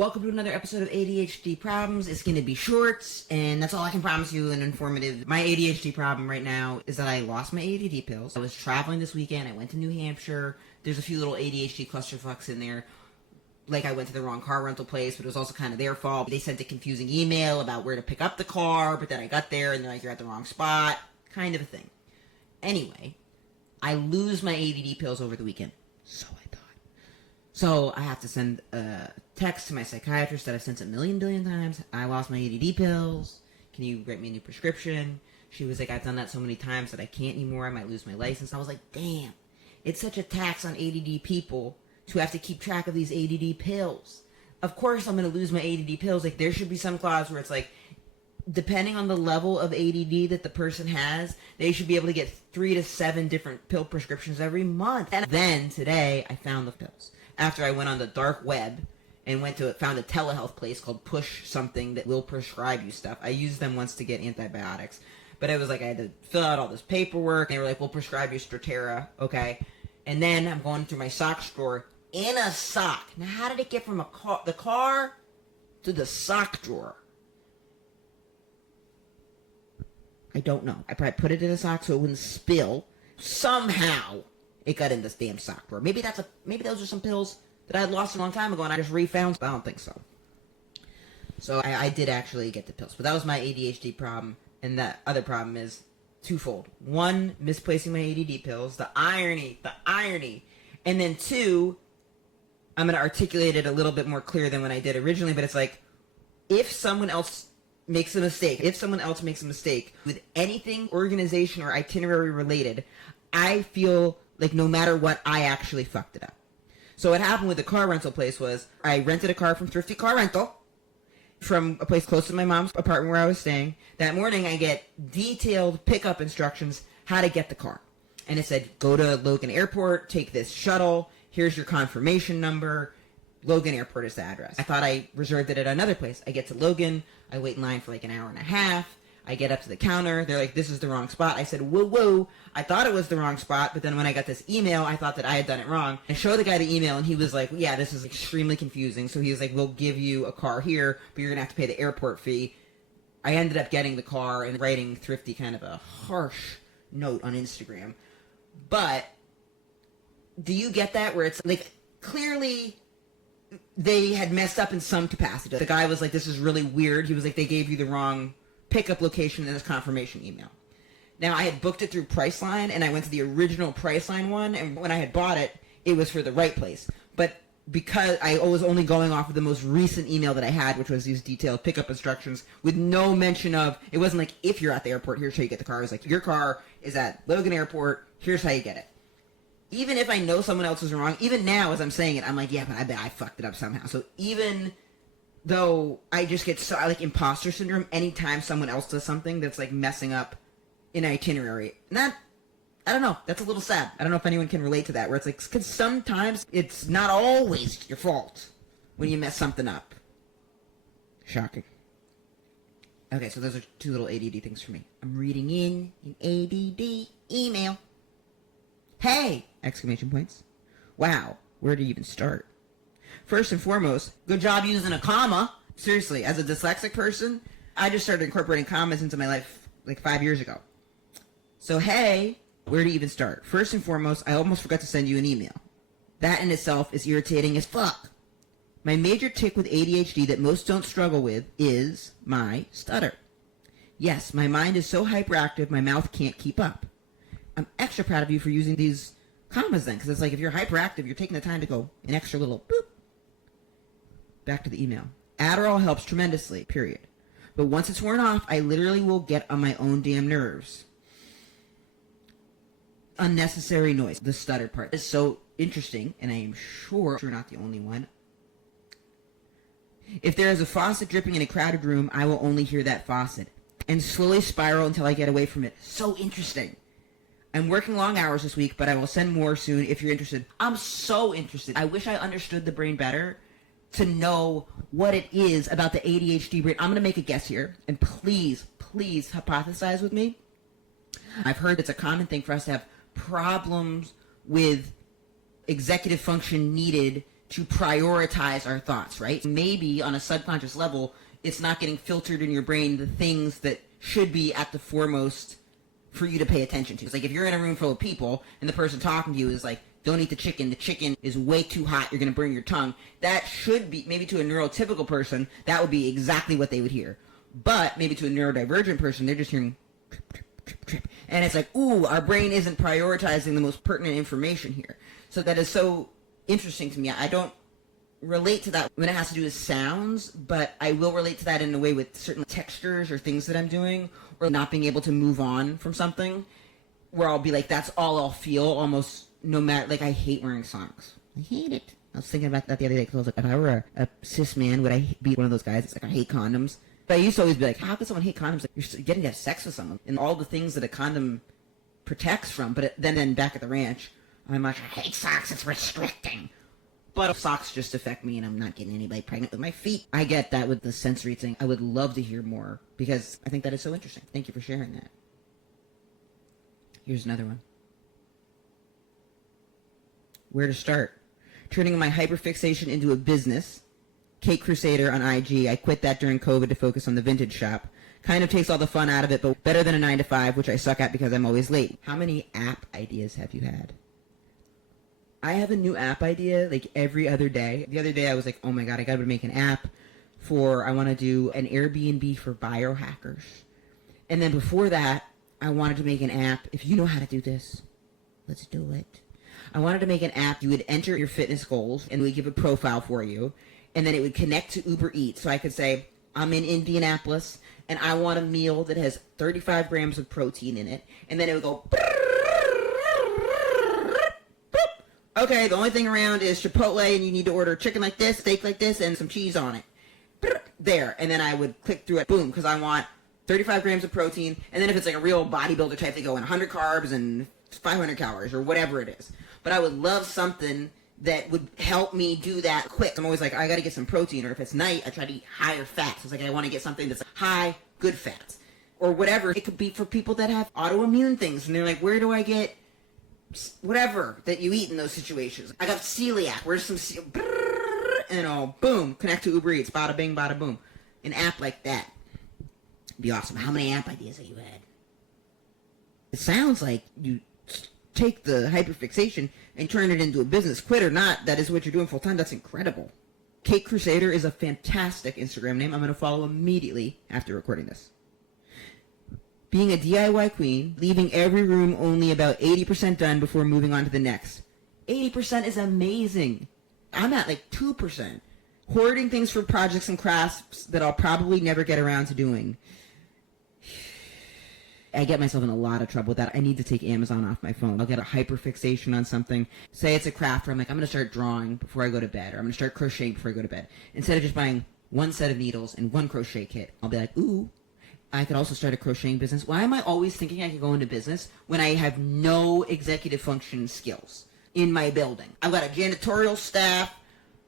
Welcome to another episode of ADHD Problems. It's going to be short, and that's all I can promise you, and informative. My ADHD problem right now is that I lost my ADD pills. I was traveling this weekend. I went to New Hampshire. There's a few little ADHD clusterfucks in there. Like, I went to the wrong car rental place, but it was also kind of their fault. They sent a confusing email about where to pick up the car, but then I got there, and they're like, you're at the wrong spot. Kind of a thing. Anyway, I lose my ADD pills over the weekend. So I thought. So I have to send a text to my psychiatrist that I've sent a million billion times. I lost my ADD pills. Can you write me a new prescription? She was like, I've done that so many times that I can't anymore. I might lose my license. I was like, damn. It's such a tax on ADD people to have to keep track of these ADD pills. Of course I'm going to lose my ADD pills. Like, there should be some clause where it's like, depending on the level of ADD that the person has, they should be able to get 3 to 7 different pill prescriptions every month. And then today I found the pills. After I went on the dark web and found a telehealth place called Push something that will prescribe you stuff. I used them once to get antibiotics. But it was like I had to fill out all this paperwork. They were like, we'll prescribe you Stutter, okay? And then I'm going through my sock drawer in a sock. Now, how did it get from the car to the sock drawer? I don't know. I probably put it in a sock so it wouldn't spill. Somehow it got in this damn sock drawer. Maybe those are some pills that I had lost a long time ago and I just refound. I don't think so. So I did actually get the pills. But that was my ADHD problem. And that other problem is twofold. One, misplacing my ADD pills. The irony. And then two, I'm going to articulate it a little bit more clear than when I did originally. But it's like, if someone else makes a mistake with anything organization or itinerary related, I feel like no matter what, I actually fucked it up. So what happened with the car rental place was I rented a car from Thrifty Car Rental from a place close to my mom's apartment where I was staying. That morning I get detailed pickup instructions how to get the car. And it said, go to Logan Airport, take this shuttle, here's your confirmation number. Logan Airport is the address. I thought I reserved it at another place. I get to Logan, I wait in line for like an hour and a half. I get up to the counter. They're like, this is the wrong spot. I said, whoa. I thought it was the wrong spot, but then when I got this email, I thought that I had done it wrong. I showed the guy the email, and he was like, yeah, this is extremely confusing. So he was like, we'll give you a car here, but you're going to have to pay the airport fee. I ended up getting the car and writing Thrifty kind of a harsh note on Instagram. But do you get that? Where it's like, clearly they had messed up in some capacity. The guy was like, this is really weird. He was like, they gave you the wrong pickup location in this confirmation email. Now, I had booked it through Priceline, and I went to the original Priceline one, and when I had bought it, it was for the right place. But because I was only going off of the most recent email that I had, which was these detailed pickup instructions, with no mention of, it wasn't like, if you're at the airport, here's how you get the car. It was like, your car is at Logan Airport, here's how you get it. Even if I know someone else is wrong, even now as I'm saying it, I'm like, yeah, but I bet I fucked it up somehow. So even though I just get so, like, imposter syndrome anytime someone else does something that's, like, messing up an itinerary. And that, I don't know, that's a little sad. I don't know if anyone can relate to that, where it's like, because sometimes it's not always your fault when you mess something up. Shocking. Okay, so those are 2 little ADD things for me. I'm reading in an ADD email. Hey! Exclamation points. Wow, where to even start? First and foremost, good job using a comma. Seriously, as a dyslexic person, I just started incorporating commas into my life like 5 years ago. So hey, where to even start? First and foremost, I almost forgot to send you an email. That in itself is irritating as fuck. My major tick with ADHD that most don't struggle with is my stutter. Yes, my mind is so hyperactive my mouth can't keep up. I'm extra proud of you for using these commas then, because it's like if you're hyperactive, you're taking the time to go an extra little boop. Back to the email. Adderall helps tremendously, period. But once it's worn off, I literally will get on my own damn nerves. Unnecessary noise. The stutter part is so interesting, and I am sure you're not the only one. If there is a faucet dripping in a crowded room, I will only hear that faucet and slowly spiral until I get away from it. So interesting. I'm working long hours this week, but I will send more soon if you're interested. I'm so interested. I wish I understood the brain better to know what it is about the ADHD brain. I'm going to make a guess here, and please hypothesize with me. I've heard it's a common thing for us to have problems with executive function needed to prioritize our thoughts, right? Maybe on a subconscious level, it's not getting filtered in your brain the things that should be at the foremost for you to pay attention to. It's like if you're in a room full of people and the person talking to you is like, don't eat the chicken is way too hot, you're going to burn your tongue. That should be, maybe to a neurotypical person, that would be exactly what they would hear. But maybe to a neurodivergent person, they're just hearing trip, trip, trip, trip. And it's like, ooh, our brain isn't prioritizing the most pertinent information here. So that is so interesting to me. I don't relate to that when it has to do with sounds, but I will relate to that in a way with certain textures or things that I'm doing, or not being able to move on from something, where I'll be like, that's all I'll feel almost no matter, like I hate wearing socks. I hate it. I was thinking about that the other day because I was like, if I were a cis man, would I be one of those guys that's like, I hate condoms? But I used to always be like, how could someone hate condoms? Like, you're getting to have sex with someone and all the things that a condom protects from. But then back at the ranch, I'm like, I hate socks, it's restricting. But socks just affect me and I'm not getting anybody pregnant with my feet. I get that with the sensory thing. I would love to hear more because I think that is so interesting. Thank you for sharing that. Here's another one. Where to start? Turning my hyperfixation into a business. Cake Crusader on IG. I quit that during COVID to focus on the vintage shop. Kind of takes all the fun out of it, but better than a 9 to 5, which I suck at because I'm always late. How many app ideas have you had? I have a new app idea like every other day. The other day I was like, oh my god, I gotta make an app for, I want to do an Airbnb for biohackers. And then before that, I wanted to make an app. If you know how to do this, let's do it. I wanted to make an app. You would enter your fitness goals and it would give a profile for you. And then it would connect to Uber Eats. So I could say, I'm in Indianapolis and I want a meal that has 35 grams of protein in it. And then it would go, okay, the only thing around is Chipotle and you need to order chicken like this, steak like this, and some cheese on it. There. And then I would click through it, boom, because I want 35 grams of protein. And then if it's like a real bodybuilder type, they go in 100 carbs and 500 calories or whatever it is. But I would love something that would help me do that quick. I'm always like, I got to get some protein. Or if it's night, I try to eat higher fats. It's like I want to get something that's high, good fats. Or whatever. It could be for people that have autoimmune things. And they're like, where do I get whatever that you eat in those situations? I got celiac. Where's some and oh, boom, connect to Uber Eats. Bada bing, bada boom. An app like that would be awesome. How many app ideas have you had? It sounds like you take the hyperfixation and turn it into a business. Quit or not, that is what you're doing full time. That's incredible. Cake Crusader is a fantastic Instagram name. I'm going to follow immediately after recording this. Being a DIY queen, leaving every room only about 80% done before moving on to the next. 80% is amazing. I'm at like 2%. Hoarding things for projects and crafts that I'll probably never get around to doing. I get myself in a lot of trouble with that. I need to take Amazon off my phone. I'll get a hyperfixation on something. Say it's a craft where I'm like, I'm going to start drawing before I go to bed, or I'm going to start crocheting before I go to bed. Instead of just buying one set of needles and one crochet kit, I'll be like, ooh, I could also start a crocheting business. Why am I always thinking I could go into business when I have no executive function skills in my building? I've got a janitorial staff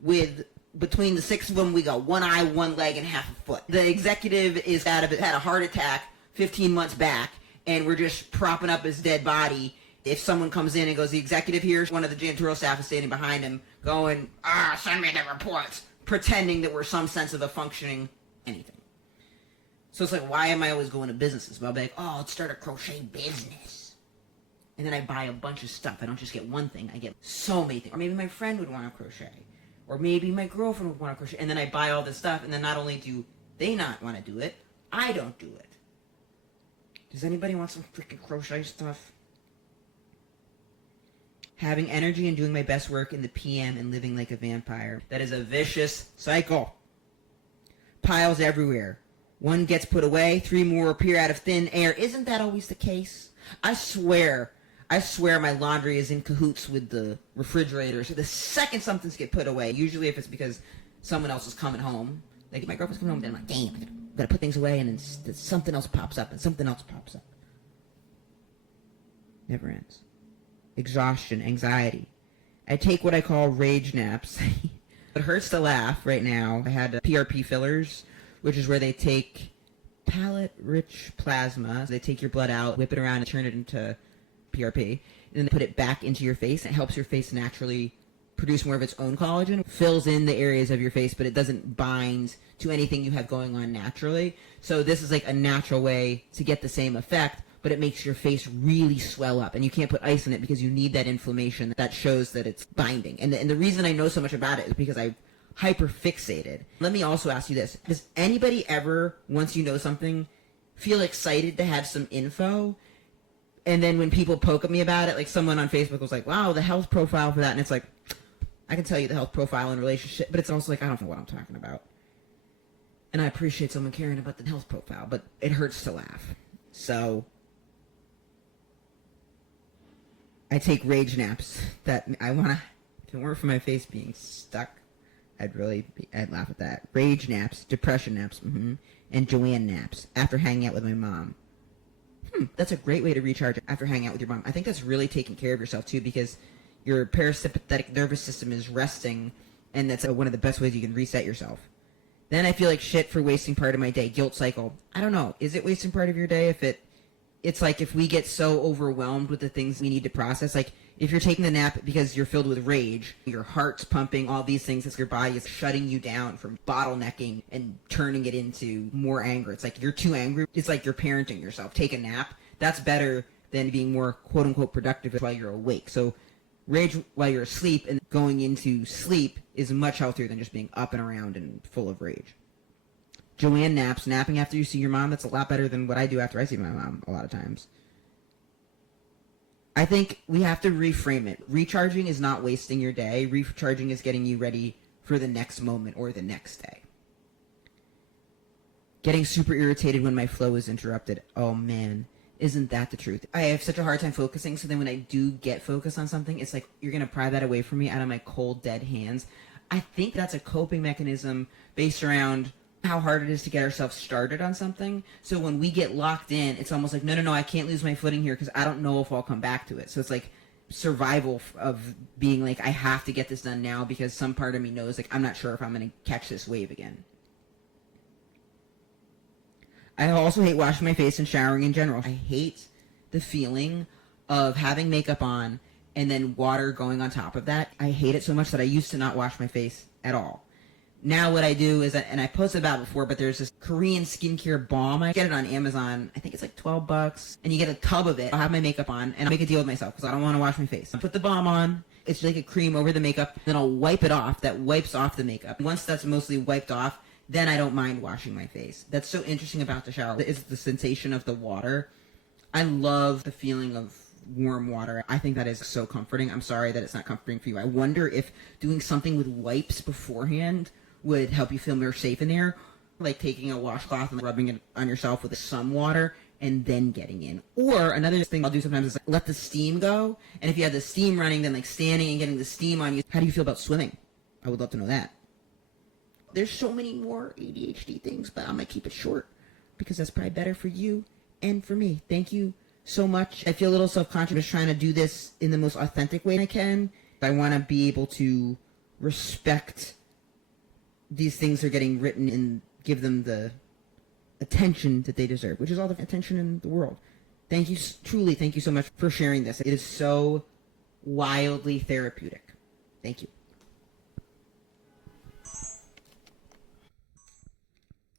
with, between the 6 of them, we got 1 eye, 1 leg, and half a foot. The executive had a heart attack 15 months back, and we're just propping up his dead body. If someone comes in and goes, the executive here, one of the janitorial staff is standing behind him going, send me the reports, pretending that we're some sense of a functioning anything. So it's like, why am I always going to businesses? But I'll be like, oh, let's start a crochet business. And then I buy a bunch of stuff. I don't just get one thing. I get so many things. Or maybe my friend would want to crochet. Or maybe my girlfriend would want to crochet. And then I buy all this stuff. And then not only do they not want to do it, I don't do it. Does anybody want some freaking crochet stuff? Having energy and doing my best work in the PM and living like a vampire. That is a vicious cycle. Piles everywhere. 1 gets put away, 3 more appear out of thin air. Isn't that always the case? I swear my laundry is in cahoots with the refrigerator. So the second something's get put away, usually if it's because someone else is coming home. Like if my girlfriend's coming home, then I'm like, damn, I gotta put things away, and then something else pops up, and something else pops up. Never ends. Exhaustion, anxiety. I take what I call rage naps. It hurts to laugh right now. I had PRP fillers, which is where they take palate-rich plasma. They take your blood out, whip it around, and turn it into PRP. And then they put it back into your face. It helps your face naturally produce more of its own collagen, fills in the areas of your face, but it doesn't bind to anything you have going on naturally. So this is like a natural way to get the same effect, but it makes your face really swell up. And you can't put ice in it because you need that inflammation that shows that it's binding. And the reason I know so much about it is because I hyperfixated. Let me also ask you this. Does anybody ever, once you know something, feel excited to have some info? And then when people poke at me about it, like someone on Facebook was like, wow, the health profile for that. And it's like, I can tell you the health profile in relationship, but it's also like, I don't know what I'm talking about. And I appreciate someone caring about the health profile, but it hurts to laugh. So I take rage naps that I want to, if it weren't for my face being stuck, I'd laugh at that. Rage naps, depression naps, and Joanne naps after hanging out with my mom. That's a great way to recharge after hanging out with your mom. I think that's really taking care of yourself too, because your parasympathetic nervous system is resting, and that's one of the best ways you can reset yourself. Then I feel like shit for wasting part of my day. Guilt cycle. I don't know. Is it wasting part of your day? It's like if we get so overwhelmed with the things we need to process, like if you're taking the nap because you're filled with rage, your heart's pumping, all these things, as your body is shutting you down from bottlenecking and turning it into more anger. It's like you're too angry. It's like you're parenting yourself. Take a nap. That's better than being more quote unquote productive while you're awake. So rage while you're asleep and going into sleep is much healthier than just being up and around and full of rage. Joanne naps. Napping after you see your mom, that's a lot better than what I do after I see my mom a lot of times. I think we have to reframe it. Recharging is not wasting your day. Recharging is getting you ready for the next moment or the next day. Getting super irritated when my flow is interrupted. Oh man, isn't that the truth? I have such a hard time focusing, so then when I do get focused on something, it's like you're going to pry that away from me out of my cold, dead hands. I think that's a coping mechanism based around how hard it is to get ourselves started on something. So when we get locked in, it's almost like, no, I can't lose my footing here because I don't know if I'll come back to it. So it's like survival of being like, I have to get this done now because some part of me knows like I'm not sure if I'm going to catch this wave again. I also hate washing my face and showering in general. I hate the feeling of having makeup on and then water going on top of that. I hate it so much that I used to not wash my face at all. Now what I do is, and I posted about it before, but there's this Korean skincare balm. I get it on Amazon. I think it's like $12, and you get a tub of it. I'll have my makeup on, and I'll make a deal with myself because I don't want to wash my face. I put the balm on. It's like a cream over the makeup. Then I'll wipe it off. That wipes off the makeup. Once that's mostly wiped off, then I don't mind washing my face. That's so interesting about the shower. It's the sensation of the water. I love the feeling of warm water. I think that is so comforting. I'm sorry that it's not comforting for you. I wonder if doing something with wipes beforehand would help you feel more safe in there, like taking a washcloth and rubbing it on yourself with some water and then getting in. Or another thing I'll do sometimes is like, let the steam go, and if you have the steam running, then like standing and getting the steam on you. How do you feel about swimming? I would love to know that. There's so many more ADHD things, but I'm gonna keep it short because that's probably better for you and for me. Thank you so much. I feel a little self-conscious trying to do this in the most authentic way I can. I want to be able to respect these things are getting written and give them the attention that they deserve, which is all the attention in the world. Thank you, truly, thank you so much for sharing this. It is so wildly therapeutic. Thank you.